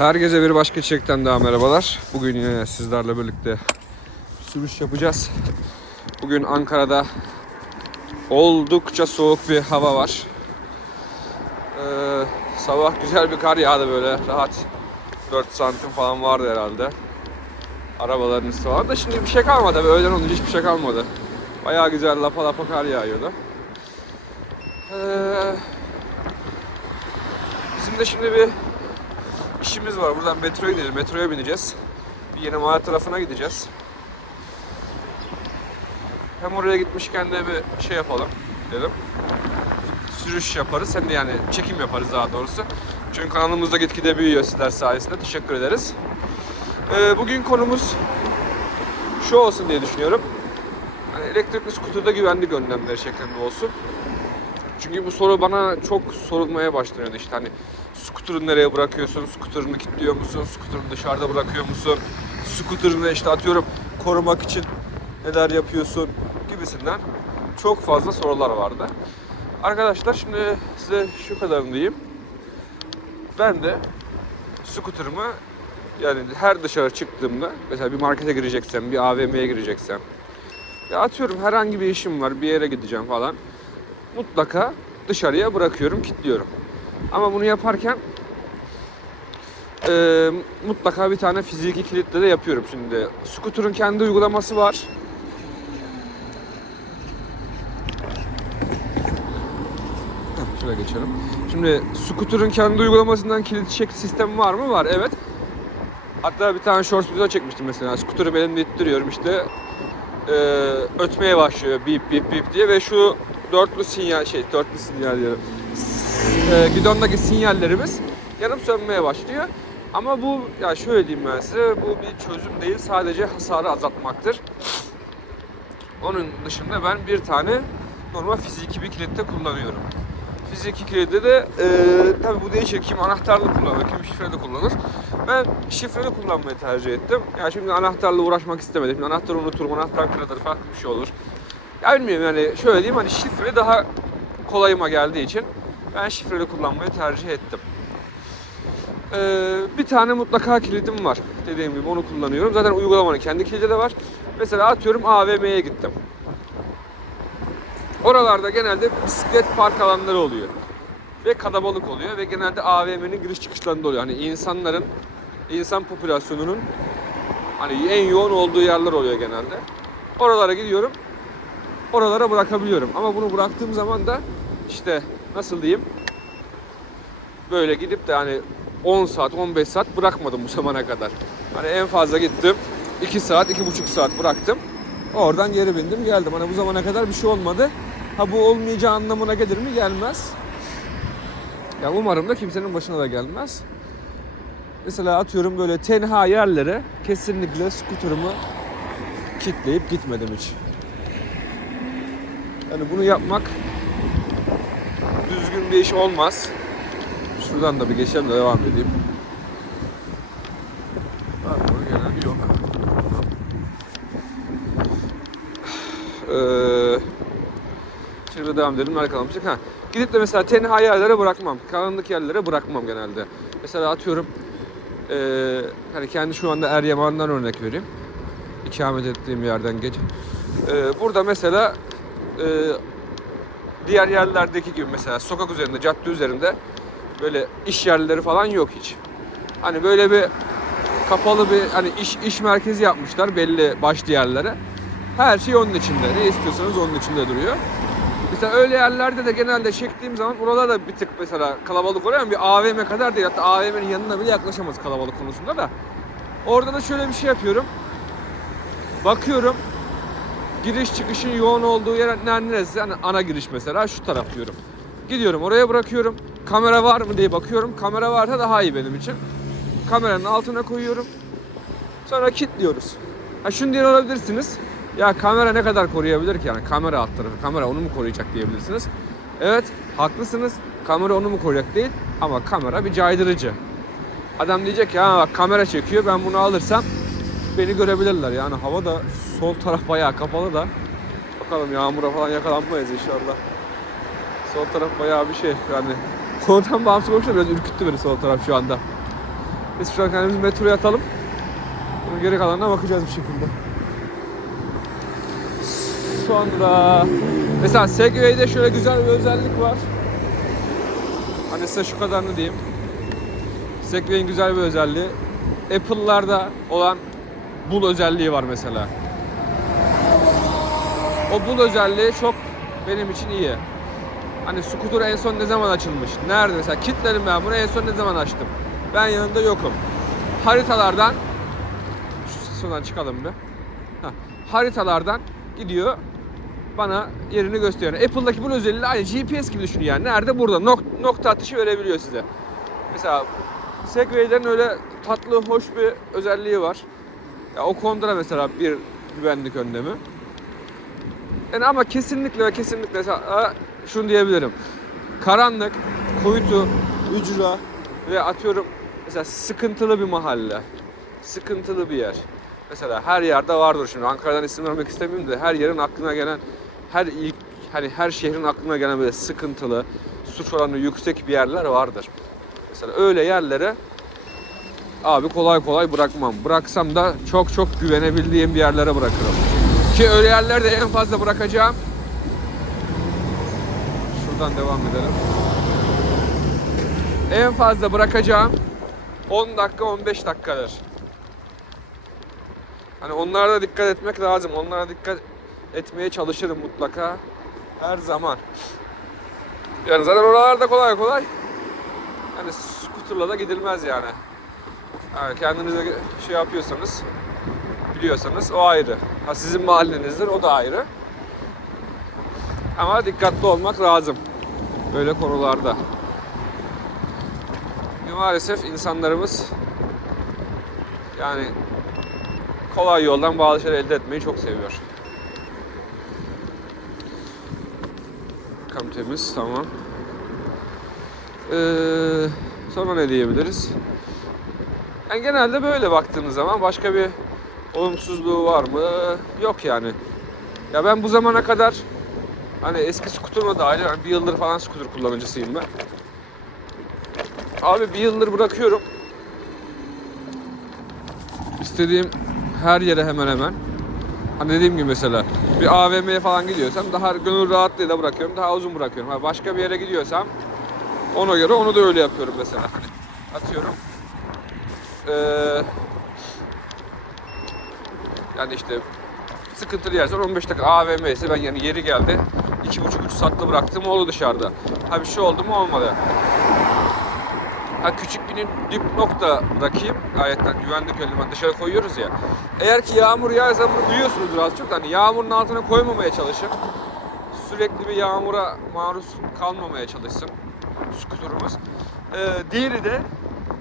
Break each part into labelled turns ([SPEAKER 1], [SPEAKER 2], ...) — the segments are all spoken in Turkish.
[SPEAKER 1] Herkese bir başka içerikten daha merhabalar. Bugün yine sizlerle birlikte sürüş yapacağız. Bugün Ankara'da oldukça soğuk bir hava var. Ee, sabah güzel bir kar yağdı böyle rahat 4 santim falan vardı herhalde. Arabaların üstü var da şimdi bir şey kalmadı. Öğlen olunca hiçbir şey kalmadı. Bayağı güzel lapa lapa kar yağıyordu. Ee, bizim de şimdi bir işimiz var. Buradan metroya gideceğiz. Metroya bineceğiz. Bir yeni mahalle tarafına gideceğiz. Hem oraya gitmişken de bir şey yapalım dedim. Sürüş yaparız. Hem de yani çekim yaparız daha doğrusu. Çünkü kanalımız da gitgide büyüyor sizler sayesinde. Teşekkür ederiz. Ee, bugün konumuz şu olsun diye düşünüyorum. Hani elektrikli skuterda güvenlik önlemleri şeklinde olsun. Çünkü bu soru bana çok sorulmaya başlanıyordu işte hani skuterını nereye bırakıyorsun, skuterını kilitliyor musun, skuterını dışarıda bırakıyor musun, skuterını işte atıyorum korumak için neler yapıyorsun? Gibisinden çok fazla sorular vardı. Arkadaşlar şimdi size şu kadarını diyeyim. Ben de skuterımı yani her dışarı çıktığımda mesela bir markete gireceksem, bir AVM'ye gireceksem ya atıyorum herhangi bir işim var, bir yere gideceğim falan mutlaka dışarıya bırakıyorum, kilitliyorum. Ama bunu yaparken e, mutlaka bir tane fiziki kilitle de yapıyorum şimdi. Scooter'ın kendi uygulaması var. Şöyle geçelim. Şimdi Scooter'ın kendi uygulamasından kilit çek sistemi var mı? Var, evet. Hatta bir tane shorts video çekmiştim mesela. Scooter'ı elimde ittiriyorum işte e, ötmeye başlıyor bip bip bip diye ve şu dörtlü sinyal şey dörtlü sinyal diyorum. E, gidondaki sinyallerimiz yanıp sönmeye başlıyor. Ama bu ya şöyle diyeyim ben size bu bir çözüm değil sadece hasarı azaltmaktır. Onun dışında ben bir tane normal fiziki bir kilitte kullanıyorum. Fiziki kilitte de e, tabi bu değişir. Kim anahtarlı kullanır, kim şifreli kullanır. Ben şifreli kullanmayı tercih ettim. Ya şimdi anahtarla uğraşmak istemedim. Şimdi anahtarı unuturum, anahtar kırılır, farklı bir şey olur. Ya bilmiyorum yani şöyle diyeyim hani şifre daha kolayıma geldiği için ben şifreli kullanmayı tercih ettim. Ee, bir tane mutlaka kilidim var. Dediğim gibi onu kullanıyorum. Zaten uygulamanın kendi kilidi de var. Mesela atıyorum AVM'ye gittim. Oralarda genelde bisiklet park alanları oluyor. Ve kalabalık oluyor ve genelde AVM'nin giriş çıkışlarında oluyor. Hani insanların, insan popülasyonunun hani en yoğun olduğu yerler oluyor genelde. Oralara gidiyorum. Oralara bırakabiliyorum. Ama bunu bıraktığım zaman da işte nasıl diyeyim? Böyle gidip de hani 10 saat, 15 saat bırakmadım bu zamana kadar. Hani en fazla gittim. 2 saat, 2,5 saat bıraktım. Oradan geri bindim geldim. Hani bu zamana kadar bir şey olmadı. Ha bu olmayacağı anlamına gelir mi? Gelmez. Ya umarım da kimsenin başına da gelmez. Mesela atıyorum böyle tenha yerlere kesinlikle skuterımı kitleyip gitmedim hiç. Yani bunu yapmak düzgün bir iş olmaz. Şuradan da bir geçelim de devam edeyim. Mı? Gelen yok. Ee, şimdi devam edelim. Nerede kalmıştık? Ha. Gidip de mesela tenha yerlere bırakmam. Karanlık yerlere bırakmam genelde. Mesela atıyorum ee, hani kendi şu anda Eryaman'dan örnek vereyim. İkamet ettiğim yerden geç. Ee, burada mesela diğer yerlerdeki gibi mesela sokak üzerinde, cadde üzerinde böyle iş yerleri falan yok hiç. Hani böyle bir kapalı bir hani iş iş merkezi yapmışlar belli başlı yerlere. Her şey onun içinde. Ne istiyorsanız onun içinde duruyor. Mesela öyle yerlerde de genelde çektiğim zaman oralar da bir tık mesela kalabalık oluyor ama bir AVM kadar değil. Hatta AVM'nin yanına bile yaklaşamaz kalabalık konusunda da. Orada da şöyle bir şey yapıyorum. Bakıyorum. Giriş çıkışın yoğun olduğu yer neresi? Hani ana giriş mesela şu taraf diyorum. Gidiyorum oraya bırakıyorum. Kamera var mı diye bakıyorum. Kamera varsa daha iyi benim için. Kameranın altına koyuyorum. Sonra kilitliyoruz. Ha şunu diye olabilirsiniz. Ya kamera ne kadar koruyabilir ki yani kamera alt tarafı kamera onu mu koruyacak diyebilirsiniz. Evet haklısınız kamera onu mu koruyacak değil ama kamera bir caydırıcı. Adam diyecek ya bak kamera çekiyor ben bunu alırsam beni görebilirler yani hava da sol taraf bayağı kapalı da bakalım yağmura falan yakalanmayız inşallah. Sol taraf bayağı bir şey yani konudan bağımsız konuşuyor biraz ürküttü beni sol taraf şu anda. Biz şu an kendimizi metroya atalım. Geri kalanına bakacağız bir şekilde. Sonra mesela Segway'de şöyle güzel bir özellik var. Hani size şu kadarını diyeyim. Segway'in güzel bir özelliği. Apple'larda olan bul özelliği var mesela. O bul özelliği çok benim için iyi. Hani scooter en son ne zaman açılmış? Nerede mesela? Kitledim ben bunu en son ne zaman açtım? Ben yanında yokum. Haritalardan şu şuradan çıkalım bir. Heh, haritalardan gidiyor bana yerini gösteriyor. Apple'daki bu özelliği aynı GPS gibi düşünün yani. Nerede? Burada. Nok- nokta atışı verebiliyor size. Mesela Segway'lerin öyle tatlı, hoş bir özelliği var. Ya o konuda da mesela bir güvenlik önlemi. Yani ama kesinlikle ve kesinlikle mesela şunu diyebilirim. Karanlık, kuytu, ücra ve atıyorum mesela sıkıntılı bir mahalle. Sıkıntılı bir yer. Mesela her yerde vardır şimdi. Ankara'dan isim vermek istemiyorum da her yerin aklına gelen her ilk hani her şehrin aklına gelen böyle sıkıntılı, suç oranı yüksek bir yerler vardır. Mesela öyle yerlere abi kolay kolay bırakmam. Bıraksam da çok çok güvenebildiğim bir yerlere bırakırım. Ki öyle yerlerde en fazla bırakacağım. Şuradan devam edelim. En fazla bırakacağım 10 dakika 15 dakikadır. Hani onlara da dikkat etmek lazım. Onlara dikkat etmeye çalışırım mutlaka. Her zaman. Yani zaten oralarda kolay kolay hani skuterla da gidilmez yani. Yani kendinize şey yapıyorsanız biliyorsanız o ayrı. Ha sizin mahallenizdir o da ayrı. Ama dikkatli olmak lazım böyle konularda. Maalesef insanlarımız yani kolay yoldan bazı şeyler elde etmeyi çok seviyor. Kam temiz, tamam. Ee, sonra ne diyebiliriz? Yani genelde böyle baktığınız zaman başka bir olumsuzluğu var mı? Yok yani. Ya ben bu zamana kadar hani eski skuterıma dahil yani bir yıldır falan skuter kullanıcısıyım ben. Abi bir yıldır bırakıyorum. İstediğim her yere hemen hemen. Hani dediğim gibi mesela bir AVM'ye falan gidiyorsam daha gönül rahatlığıyla bırakıyorum. Daha uzun bırakıyorum. Ha, başka bir yere gidiyorsam ona göre onu da öyle yapıyorum mesela. Hani atıyorum. Ee, yani işte sıkıntılı yersen 15 dakika AVM ise ben yani yeri geldi 2,5-3 saatte bıraktım oldu dışarıda. Ha bir şey oldu mu olmadı. Ha küçük bir dip nokta bırakayım. Ayetten güvenlik önlemi dışarı koyuyoruz ya. Eğer ki yağmur yağarsa bunu duyuyorsunuzdur az çok. Hani yağmurun altına koymamaya çalışın. Sürekli bir yağmura maruz kalmamaya çalışsın skuturumuz. Ee, diğeri de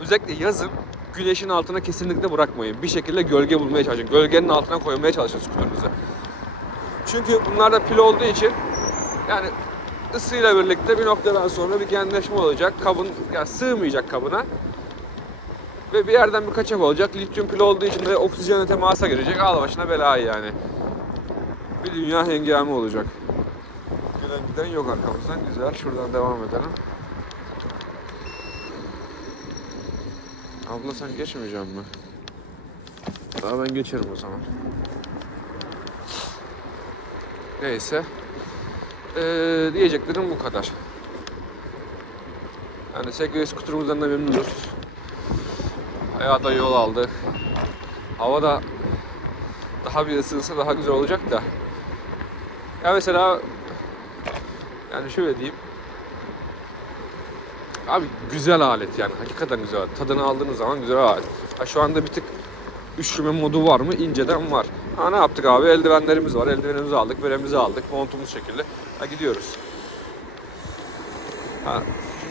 [SPEAKER 1] özellikle yazın güneşin altına kesinlikle bırakmayın. Bir şekilde gölge bulmaya çalışın. Gölgenin altına koymaya çalışın skuturunuzu. Çünkü bunlar da pil olduğu için yani ısıyla birlikte bir noktadan sonra bir genleşme olacak. Kabın yani sığmayacak kabına. Ve bir yerden bir kaçak olacak. Lityum pil olduğu için de oksijenle temasa girecek. Al başına belayı yani. Bir dünya hengamı olacak. Gelen giden yok arkamızdan. Güzel. Şuradan devam edelim. Abla sen geçmeyeceksin mi? Daha ben geçerim o zaman. Neyse. Ee, diyeceklerim bu kadar. Yani Segway skuterumuzdan da memnunuz. Bayağı da yol aldı. Hava da daha bir ısınsa daha güzel olacak da. Ya mesela yani şöyle diyeyim. Abi güzel alet yani. Hakikaten güzel alet. Tadını aldığınız zaman güzel alet. Ha, şu anda bir tık üşüme modu var mı? İnceden var. Ha ne yaptık abi? Eldivenlerimiz var. Eldivenimizi aldık, beremizi aldık. Montumuz şekilde. Ha gidiyoruz. Ha,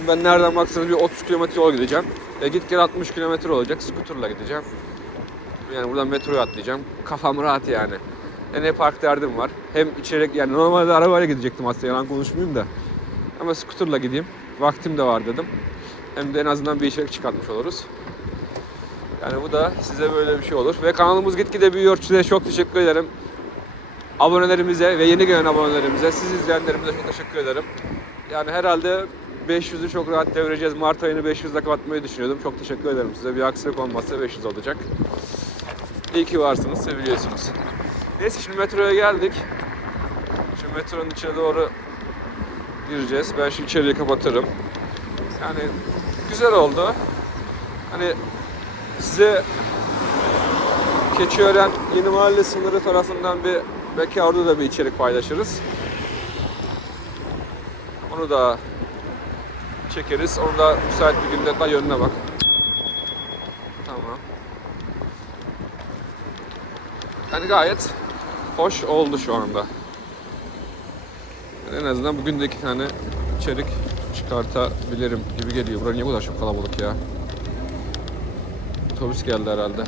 [SPEAKER 1] ben nereden baksanız bir 30 kilometre yol gideceğim. E git gel 60 kilometre olacak. Scooter'la gideceğim. Yani buradan metroya atlayacağım. Kafam rahat yani. E ne park derdim var. Hem içerek yani normalde arabayla gidecektim aslında yalan konuşmayayım da. Ama scooter'la gideyim. Vaktim de var dedim. Hem de en azından bir içerik çıkartmış oluruz. Yani bu da size böyle bir şey olur. Ve kanalımız gitgide büyüyor. Size çok teşekkür ederim. Abonelerimize ve yeni gelen abonelerimize, siz izleyenlerimize çok teşekkür ederim. Yani herhalde 500'ü çok rahat devireceğiz. Mart ayını 500'de kapatmayı düşünüyordum. Çok teşekkür ederim size. Bir aksilik olmazsa 500 olacak. İyi ki varsınız, seviliyorsunuz. Neyse şimdi metroya geldik. Şimdi metronun içine doğru gireceğiz. Ben şu içeriği kapatırım. Yani güzel oldu. Hani size Keçiören Yeni Mahalle sınırı tarafından bir belki orada da bir içerik paylaşırız. Onu da çekeriz. Onu da müsait bir günde daha yönüne bak. Tamam. Yani gayet hoş oldu şu anda. En azından bugün de iki tane içerik çıkartabilirim gibi geliyor. Burası niye bu kadar çok kalabalık ya? Otobüs geldi herhalde.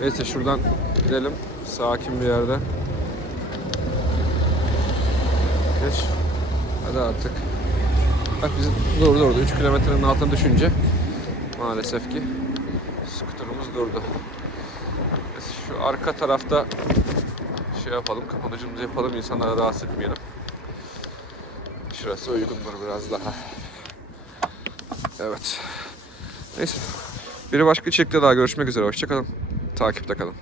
[SPEAKER 1] Neyse şuradan gidelim. Sakin bir yerde. Geç. Hadi artık. Bak biz durdu orada 3 kilometrenin altına düşünce maalesef ki skuterımız durdu. Biz şu arka tarafta şey yapalım, kapanıcımızı yapalım, insanlara rahatsız etmeyelim. Şurası uygundur biraz daha. Evet. Neyse. Bir başka içerikte daha görüşmek üzere. Hoşçakalın. Takipte kalın.